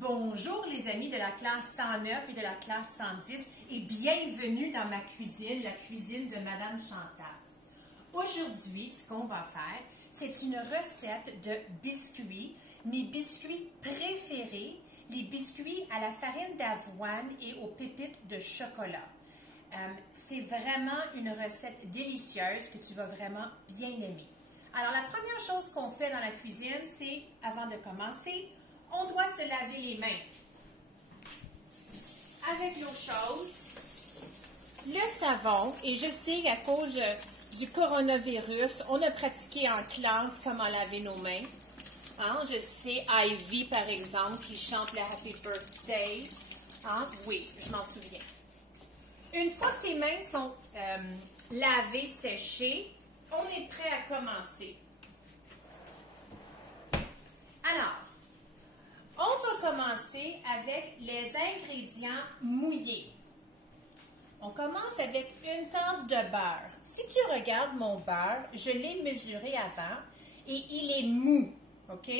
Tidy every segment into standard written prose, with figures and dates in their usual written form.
Bonjour les amis de la classe 109 et de la classe 110 et bienvenue dans ma cuisine, la cuisine de Madame Chantal. Aujourd'hui, ce qu'on va faire, c'est une recette de biscuits, mes biscuits préférés, les biscuits à la farine d'avoine et aux pépites de chocolat. C'est vraiment une recette délicieuse que tu vas vraiment bien aimer. Alors, la première chose qu'on fait dans la cuisine, c'est, avant de commencer, on doit se laver les mains avec l'eau chaude, le savon, et je sais à cause du coronavirus, on a pratiqué en classe comment laver nos mains. Hein? Je sais, Ivy par exemple, qui chante le Happy Birthday. Hein? Oui, je m'en souviens. Une fois que tes mains sont lavées, séchées, on est prêt à commencer. Alors, on va commencer avec les ingrédients mouillés. On commence avec une tasse de beurre. Si tu regardes mon beurre, je l'ai mesuré avant et il est mou, ok?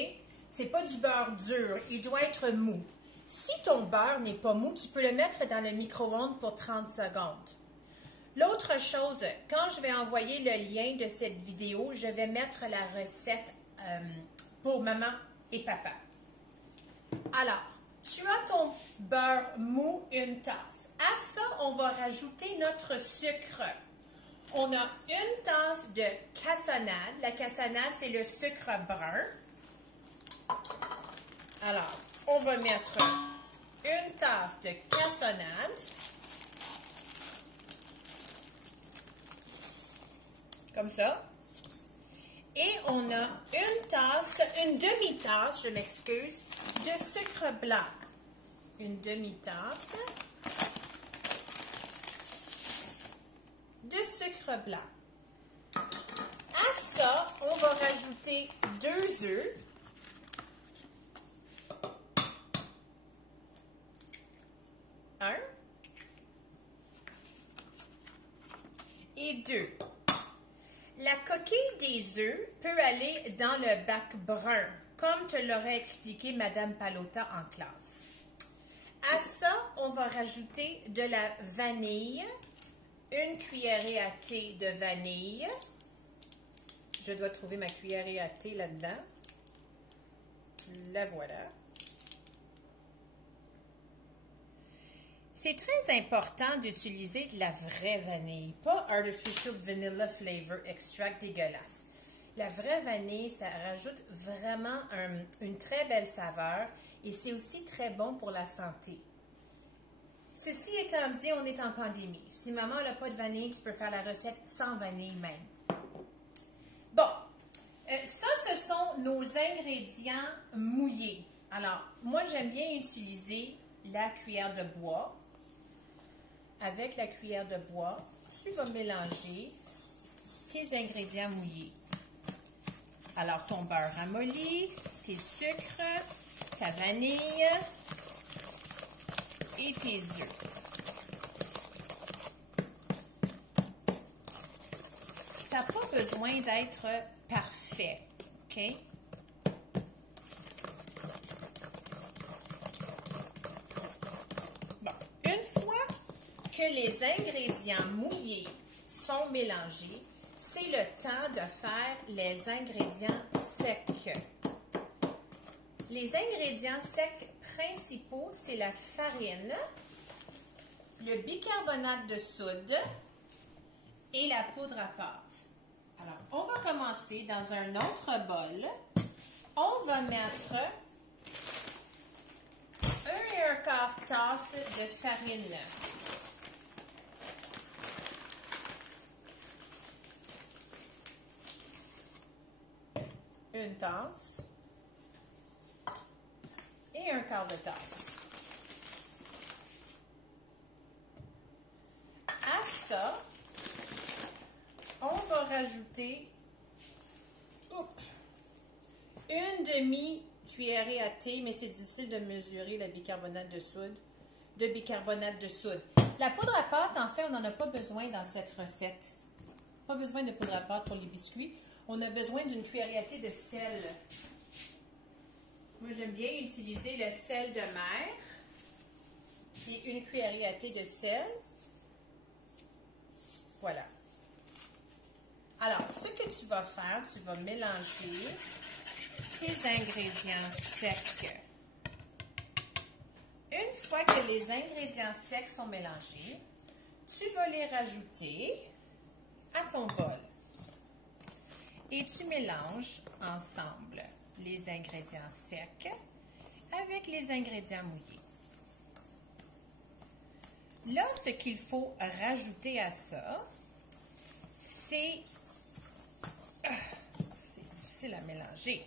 C'est pas du beurre dur, il doit être mou. Si ton beurre n'est pas mou, tu peux le mettre dans le micro-ondes pour 30 secondes. L'autre chose, quand je vais envoyer le lien de cette vidéo, je vais mettre la recette pour maman et papa. Alors, tu as ton beurre mou, une tasse. À ça, on va rajouter notre sucre. On a une tasse de cassonade. La cassonade, c'est le sucre brun. Alors, on va mettre une tasse de cassonade. Comme ça. Et on a une demi-tasse, je m'excuse, de sucre blanc. Une demi-tasse de sucre blanc. À ça, on va rajouter 2 œufs. Un et 2. La coquille des œufs peut aller dans le bac brun, comme te l'aurait expliqué Madame Pallotta en classe. À ça, on va rajouter de la vanille, une cuillerée à thé de vanille. Je dois trouver ma cuillerée à thé là-dedans. La voilà. C'est très important d'utiliser de la vraie vanille, pas Artificial Vanilla Flavor Extract dégueulasse. La vraie vanille, ça rajoute vraiment une très belle saveur et c'est aussi très bon pour la santé. Ceci étant dit, on est en pandémie. Si maman n'a pas de vanille, tu peux faire la recette sans vanille même. Bon, ça, ce sont nos ingrédients mouillés. Alors, moi, j'aime bien utiliser la cuillère de bois. Avec la cuillère de bois, tu vas mélanger tes ingrédients mouillés. Alors, ton beurre ramolli, tes sucres, ta vanille et tes œufs. Ça n'a pas besoin d'être parfait, OK? Que les ingrédients mouillés sont mélangés, c'est le temps de faire les ingrédients secs. Les ingrédients secs principaux, c'est la farine, le bicarbonate de soude et la poudre à pâte. Alors, on va commencer dans un autre bol. On va mettre 1 1/4 tasse de farine. Une tasse et 1/4 de tasse. À ça, on va rajouter une demi-cuillerée à thé, mais c'est difficile de mesurer le bicarbonate de soude. La poudre à pâte, en fait, on n'en a pas besoin dans cette recette. Pas besoin de poudre à pâte pour les biscuits. On a besoin d'une cuillerée à thé de sel. Moi, j'aime bien utiliser le sel de mer et une cuillerée à thé de sel. Voilà. Alors, ce que tu vas faire, tu vas mélanger tes ingrédients secs. Une fois que les ingrédients secs sont mélangés, tu vas les rajouter à ton bol. Et tu mélanges ensemble les ingrédients secs avec les ingrédients mouillés. Là, ce qu'il faut rajouter à ça, c'est difficile à mélanger.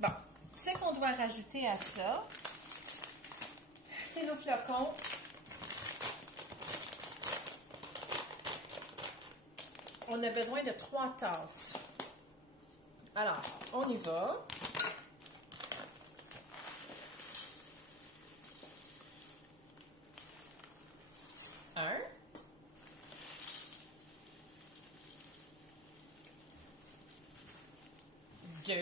Bon, ce qu'on doit rajouter à ça, c'est nos flocons. On a besoin de 3 tasses. Alors, on y va. Un. Deux.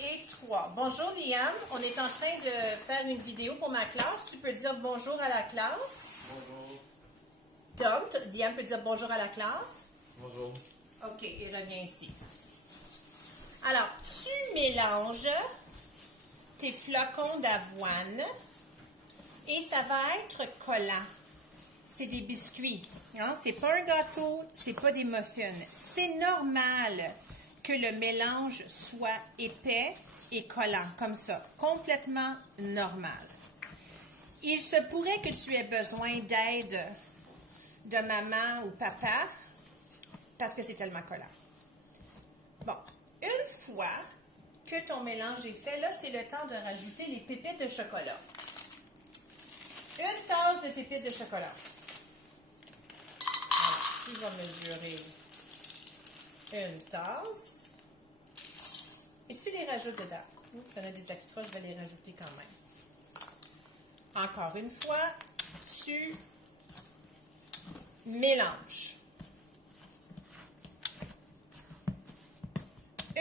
Et 3. Bonjour Liam, on est en train de faire une vidéo pour ma classe. Tu peux dire bonjour à la classe. Bonjour. Tom, Liam peut dire bonjour à la classe. Bonjour. OK, il revient ici. Alors, tu mélanges tes flocons d'avoine et ça va être collant. C'est des biscuits. Hein? C'est pas un gâteau, c'est pas des muffins. C'est normal que le mélange soit épais et collant, comme ça. Complètement normal. Il se pourrait que tu aies besoin d'aide de maman ou papa parce que c'est tellement collant. Bon, une fois que ton mélange est fait, là, c'est le temps de rajouter les pépites de chocolat. Une tasse de pépites de chocolat. Alors, tu vas mesurer une tasse et tu les rajoutes dedans. Oups, ça en a des extras, je vais les rajouter quand même. Encore une fois, tu mélanges.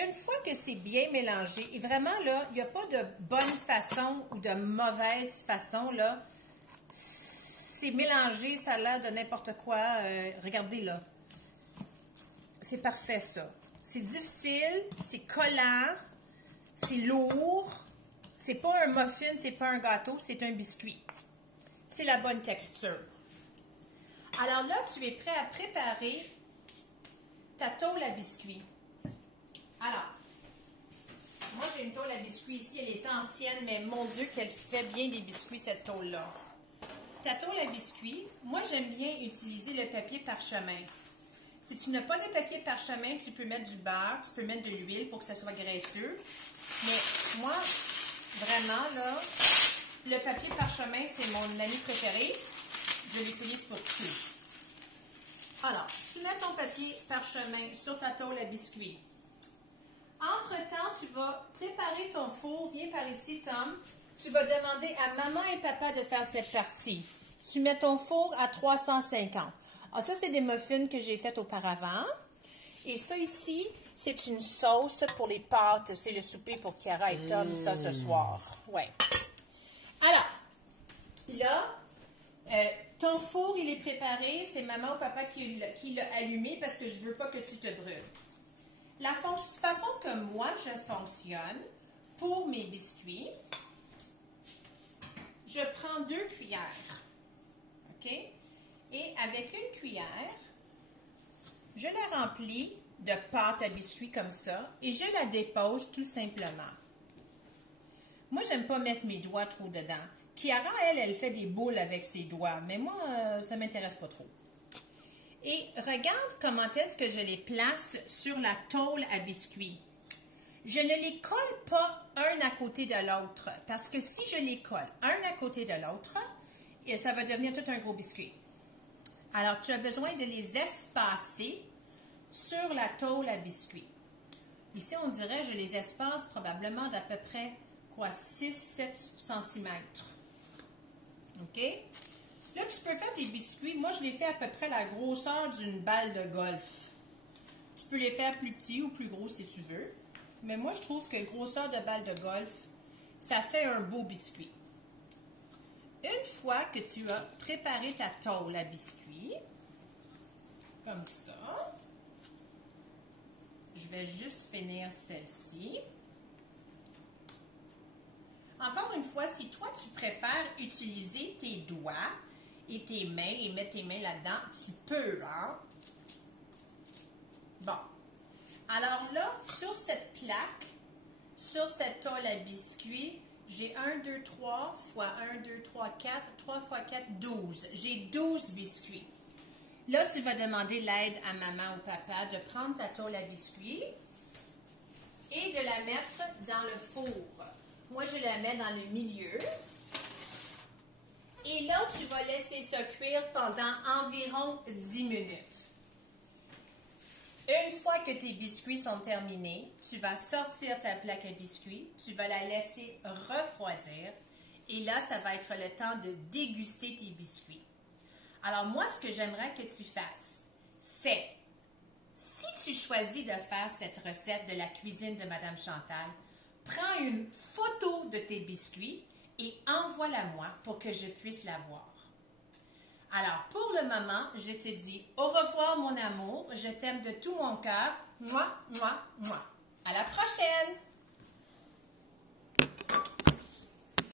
Une fois que c'est bien mélangé, et vraiment là, il n'y a pas de bonne façon ou de mauvaise façon là. C'est mélangé, ça a l'air de n'importe quoi. Regardez là. C'est parfait ça. C'est difficile, c'est collant, c'est lourd. C'est pas un muffin, c'est pas un gâteau, c'est un biscuit. C'est la bonne texture. Alors là, tu es prêt à préparer ta tôle à biscuits. Alors, moi j'ai une tôle à biscuits ici, elle est ancienne, mais mon Dieu qu'elle fait bien des biscuits cette tôle-là. Ta tôle à biscuits, moi j'aime bien utiliser le papier parchemin. Si tu n'as pas de papier parchemin, tu peux mettre du beurre, tu peux mettre de l'huile pour que ça soit graisseux. Mais moi, vraiment là, le papier parchemin c'est mon ami préféré. Je l'utilise pour tout. Alors, tu mets ton papier parchemin sur ta tôle à biscuits. Entre-temps, tu vas préparer ton four. Viens par ici, Tom. Tu vas demander à maman et papa de faire cette partie. Tu mets ton four à 350. Alors, ça, c'est des muffins que j'ai fait auparavant. Et ça ici, c'est une sauce pour les pâtes. C'est le souper pour Chiara et Tom, ça, ce soir. Ouais. Alors, là, ton four, il est préparé. C'est maman ou papa qui l'a allumé parce que je ne veux pas que tu te brûles. La façon que moi, je fonctionne pour mes biscuits, je prends 2 cuillères. OK? Et avec une cuillère, je la remplis de pâte à biscuits comme ça et je la dépose tout simplement. Moi, j'aime pas mettre mes doigts trop dedans. Chiara, elle fait des boules avec ses doigts, mais moi, ça ne m'intéresse pas trop. Et regarde comment est-ce que je les place sur la tôle à biscuits. Je ne les colle pas un à côté de l'autre, parce que si je les colle un à côté de l'autre, ça va devenir tout un gros biscuit. Alors, tu as besoin de les espacer sur la tôle à biscuits. Ici, on dirait, je les espace probablement d'à peu près, 6-7 cm. OK? Là, tu peux faire tes biscuits. Moi, je les fais à peu près la grosseur d'une balle de golf. Tu peux les faire plus petits ou plus gros si tu veux. Mais moi, je trouve que grosseur de balle de golf, ça fait un beau biscuit. Une fois que tu as préparé ta tôle à biscuit, comme ça, je vais juste finir celle-ci. Encore une fois, si toi, tu préfères utiliser tes doigts et tes mains et mettre tes mains là-dedans, tu peux, hein? Bon. Alors là, sur cette plaque, sur cette tôle à biscuits, j'ai 1, 2, 3 fois 1, 2, 3, 4, 3 fois 4, 12. J'ai 12 biscuits. Là, tu vas demander l'aide à maman ou papa de prendre ta tôle à biscuits et de la mettre dans le four. Moi, je la mets dans le milieu. Et là, tu vas laisser ça cuire pendant environ 10 minutes. Une fois que tes biscuits sont terminés, tu vas sortir ta plaque à biscuits, tu vas la laisser refroidir et là, ça va être le temps de déguster tes biscuits. Alors moi, ce que j'aimerais que tu fasses, c'est, si tu choisis de faire cette recette de la cuisine de Madame Chantal, prends une photo de tes biscuits et envoie-la-moi pour que je puisse la voir. Alors, pour le moment, je te dis au revoir, mon amour. Je t'aime de tout mon cœur. Moi, moi, moi. À la prochaine!